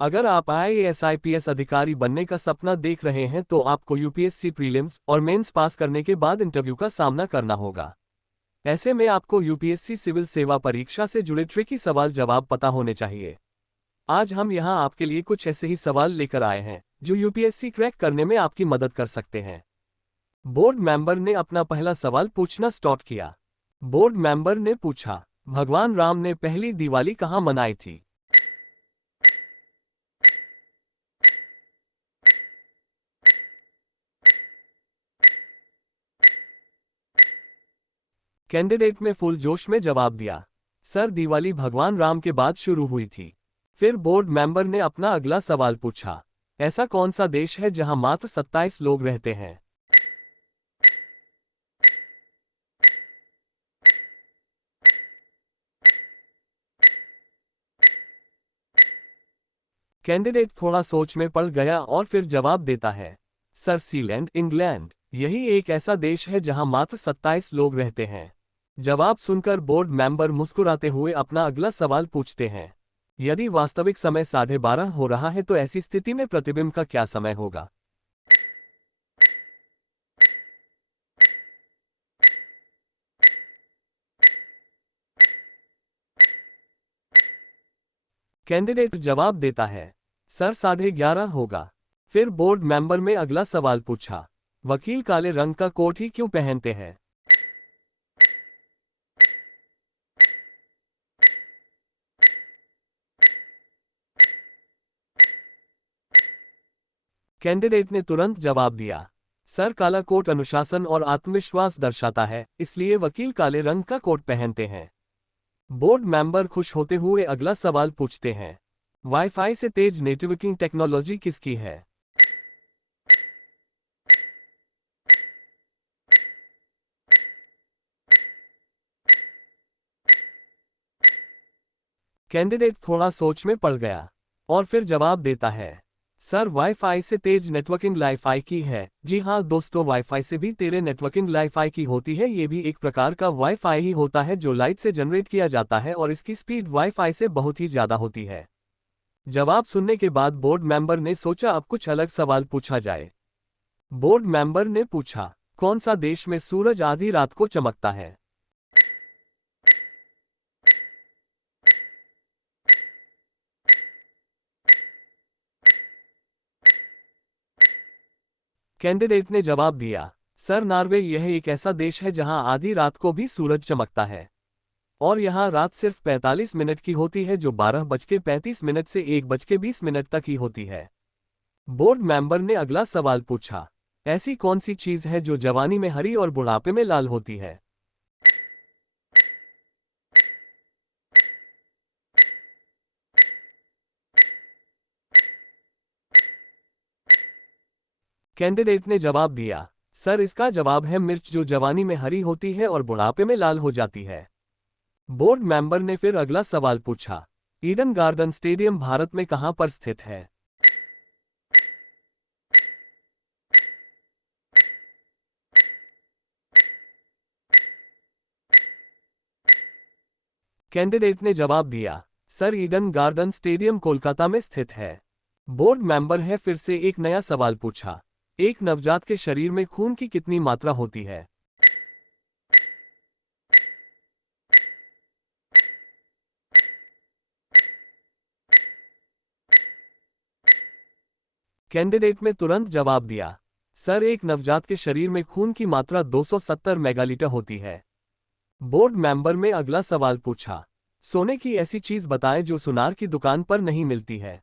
अगर आप IAS IPS अधिकारी बनने का सपना देख रहे हैं तो आपको यूपीएससी प्रीलिम्स और मेंस पास करने के बाद इंटरव्यू का सामना करना होगा। ऐसे में आपको यूपीएससी सिविल सेवा परीक्षा से जुड़े ट्रिकी सवाल जवाब पता होने चाहिए। आज हम यहां आपके लिए कुछ ऐसे ही सवाल लेकर आए हैं जो यूपीएससी क्रैक करने में आपकी मदद कर सकते हैं। बोर्ड मेंबर ने अपना पहला सवाल पूछना स्टार्ट किया। बोर्ड मेंबर ने पूछा, भगवान राम ने पहली दिवाली कहां मनाई थी? कैंडिडेट में फुल जोश में जवाब दिया, सर दिवाली भगवान राम के बाद शुरू हुई थी। फिर बोर्ड मेंबर ने अपना अगला सवाल पूछा, ऐसा कौन सा देश है जहां मात्र 27 लोग रहते हैं? कैंडिडेट थोड़ा सोच में पड़ गया और फिर जवाब देता है, सर सीलैंड इंग्लैंड, यही एक ऐसा देश है जहां मात्र 27 लोग रहते हैं। जवाब सुनकर बोर्ड मेंबर मुस्कुराते हुए अपना अगला सवाल पूछते हैं, यदि वास्तविक समय 12:30 हो रहा है तो ऐसी स्थिति में प्रतिबिंब का क्या समय होगा? कैंडिडेट जवाब देता है, सर 11:30 होगा। फिर बोर्ड मेंबर में अगला सवाल पूछा, वकील काले रंग का कोट ही क्यों पहनते हैं? कैंडिडेट ने तुरंत जवाब दिया, सर काला कोट अनुशासन और आत्मविश्वास दर्शाता है, इसलिए वकील काले रंग का कोट पहनते हैं। बोर्ड मेंबर खुश होते हुए अगला सवाल पूछते हैं, वाईफाई से तेज नेटवर्किंग टेक्नोलॉजी किसकी है? कैंडिडेट थोड़ा सोच में पड़ गया और फिर जवाब देता है, सर वाईफाई से तेज नेटवर्किंग वाईफाई की है। जी हाँ दोस्तों, वाईफाई से भी तेरे नेटवर्किंग वाईफाई की होती है। ये भी एक प्रकार का वाईफाई ही होता है जो लाइट से जनरेट किया जाता है और इसकी स्पीड वाईफाई से बहुत ही ज़्यादा होती है। जवाब सुनने के बाद बोर्ड मेंबर ने सोचा अब कुछ अलग सवाल पूछा जाए। बोर्ड मेंबर ने पूछा, कौन सा देश में सूरज आधी रात को चमकता है? कैंडिडेट ने जवाब दिया, सर नॉर्वे, यह एक ऐसा देश है जहां आधी रात को भी सूरज चमकता है और यहां रात सिर्फ 45 मिनट की होती है जो 12:35 से 1:20 तक ही होती है। बोर्ड मेंबर ने अगला सवाल पूछा, ऐसी कौन सी चीज है जो जवानी में हरी और बुढ़ापे में लाल होती है? कैंडिडेट ने जवाब दिया, सर इसका जवाब है मिर्च, जो जवानी में हरी होती है और बुढ़ापे में लाल हो जाती है। बोर्ड मेंबर ने फिर अगला सवाल पूछा, ईडन गार्डन स्टेडियम भारत में कहां पर स्थित है? कैंडिडेट ने जवाब दिया, sir Eden garden stadium Kolkata में स्थित है। बोर्ड मेंबर है फिर से एक नया सवाल पूछा, एक नवजात के शरीर में खून की कितनी मात्रा होती है? कैंडिडेट में तुरंत जवाब दिया, सर एक नवजात के शरीर में खून की मात्रा 270 मेगालीटर होती है। बोर्ड मेंबर में अगला सवाल पूछा, सोने की ऐसी चीज बताएं जो सुनार की दुकान पर नहीं मिलती है।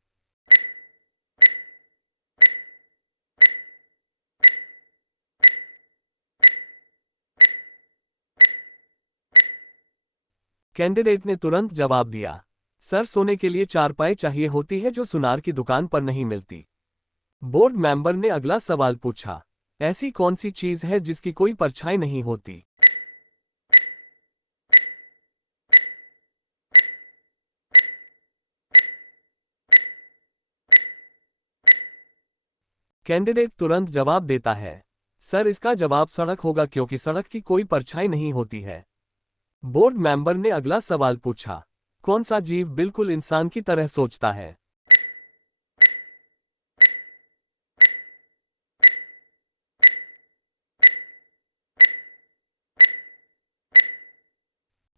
कैंडिडेट ने तुरंत जवाब दिया, सर सोने के लिए चारपाई चाहिए होती है जो सुनार की दुकान पर नहीं मिलती। बोर्ड मेंबर ने अगला सवाल पूछा, ऐसी कौन सी चीज है जिसकी कोई परछाई नहीं होती? कैंडिडेट तुरंत जवाब देता है, सर इसका जवाब सड़क होगा क्योंकि सड़क की कोई परछाई नहीं होती है। बोर्ड मेंबर ने अगला सवाल पूछा, कौन सा जीव बिल्कुल इंसान की तरह सोचता है?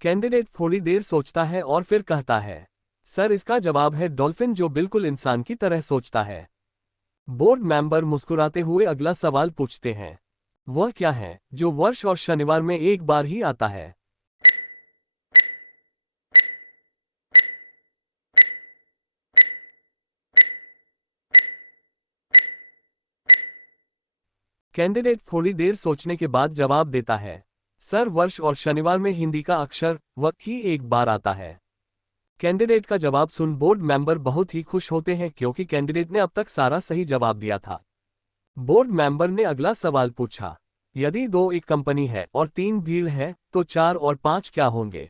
कैंडिडेट थोड़ी देर सोचता है और फिर कहता है, सर इसका जवाब है डॉल्फिन, जो बिल्कुल इंसान की तरह सोचता है। बोर्ड मेंबर मुस्कुराते हुए अगला सवाल पूछते हैं, वह क्या है जो वर्ष और शनिवार में एक बार ही आता है? कैंडिडेट थोड़ी देर सोचने के बाद जवाब देता है, सर वर्ष और शनिवार में हिंदी का अक्षर व ही एक बार आता है। कैंडिडेट का जवाब सुन बोर्ड मेंबर बहुत ही खुश होते हैं क्योंकि कैंडिडेट ने अब तक सारा सही जवाब दिया था। बोर्ड मेंबर ने अगला सवाल पूछा, यदि 2 एक कंपनी है और 3 भीड़ है तो 4 और 5 क्या होंगे?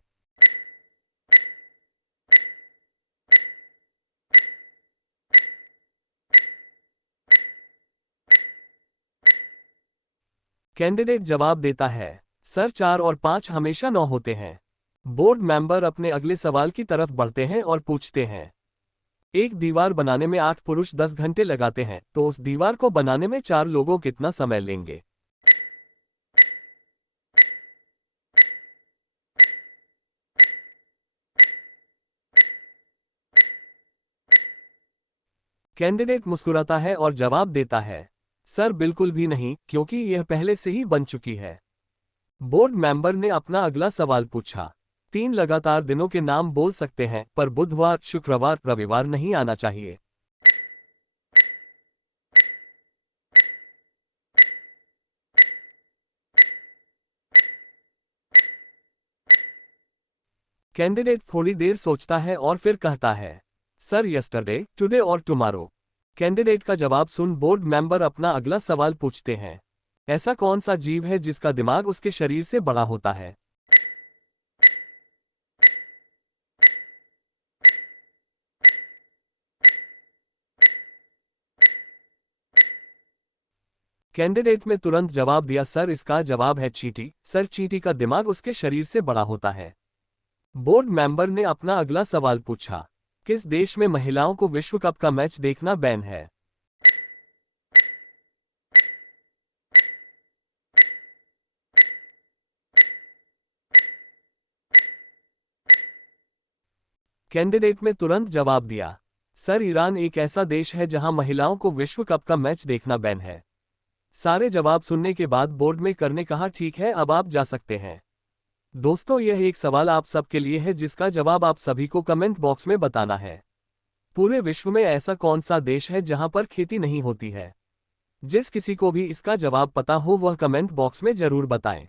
कैंडिडेट जवाब देता है, सर 4 और 5 हमेशा 9 होते हैं। बोर्ड मेंबर अपने अगले सवाल की तरफ बढ़ते हैं और पूछते हैं, एक दीवार बनाने में 8 पुरुष 10 घंटे लगाते हैं तो उस दीवार को बनाने में 4 लोगों कितना समय लेंगे? कैंडिडेट मुस्कुराता है और जवाब देता है, सर बिल्कुल भी नहीं, क्योंकि यह पहले से ही बन चुकी है। बोर्ड मेंबर ने अपना अगला सवाल पूछा, 3 लगातार दिनों के नाम बोल सकते हैं पर बुधवार, शुक्रवार, रविवार नहीं आना चाहिए। कैंडिडेट थोड़ी देर सोचता है और फिर कहता है, सर यस्टरडे, टुडे और टुमारो। कैंडिडेट का जवाब सुन बोर्ड मेंबर अपना अगला सवाल पूछते हैं, ऐसा कौन सा जीव है जिसका दिमाग उसके शरीर से बड़ा होता है? कैंडिडेट में तुरंत जवाब दिया, सर इसका जवाब है चींटी। सर चींटी का दिमाग उसके शरीर से बड़ा होता है। बोर्ड मेंबर ने अपना अगला सवाल पूछा, किस देश में महिलाओं को विश्व कप का मैच देखना बैन है? कैंडिडेट में तुरंत जवाब दिया, सर ईरान एक ऐसा देश है जहां महिलाओं को विश्व कप का मैच देखना बैन है। सारे जवाब सुनने के बाद बोर्ड में करने कहा, ठीक है अब आप जा सकते हैं। दोस्तों यह एक सवाल आप सबके लिए है जिसका जवाब आप सभी को कमेंट बॉक्स में बताना है। पूरे विश्व में ऐसा कौन सा देश है जहां पर खेती नहीं होती है? जिस किसी को भी इसका जवाब पता हो वह कमेंट बॉक्स में जरूर बताएं।